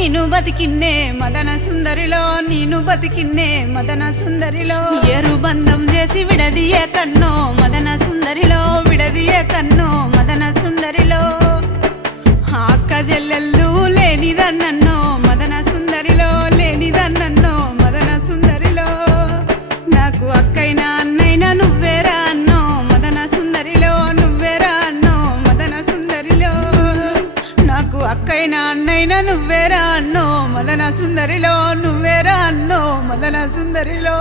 ನೀನು ಬದುಕಿನ್ನೆ మదన సుందరిలో ನೀನು బతికిన్నే మదన సుందరిలో ఏరు బంధం చేసి విడదీయే కన్నో మదన సుందరిలో విడదీయే కన్నో మదన సుందరిలో అక్క చెల్లెళ్ళు లేనిదన్నో మదన సుందరిలో లేనిదన్నో మదన సుందరిలో నాకు అక్కైనా అన్నైనా నువ్వేరా అన్నో మదన సుందరిలో నువ్వేరా అన్నో మదన సుందరిలో నాకు అక్కైనా అన్నైనా నువ్వేరా అన్నో మదన సుందరిలో నువ్వేరా అన్నో మదన సుందరిలో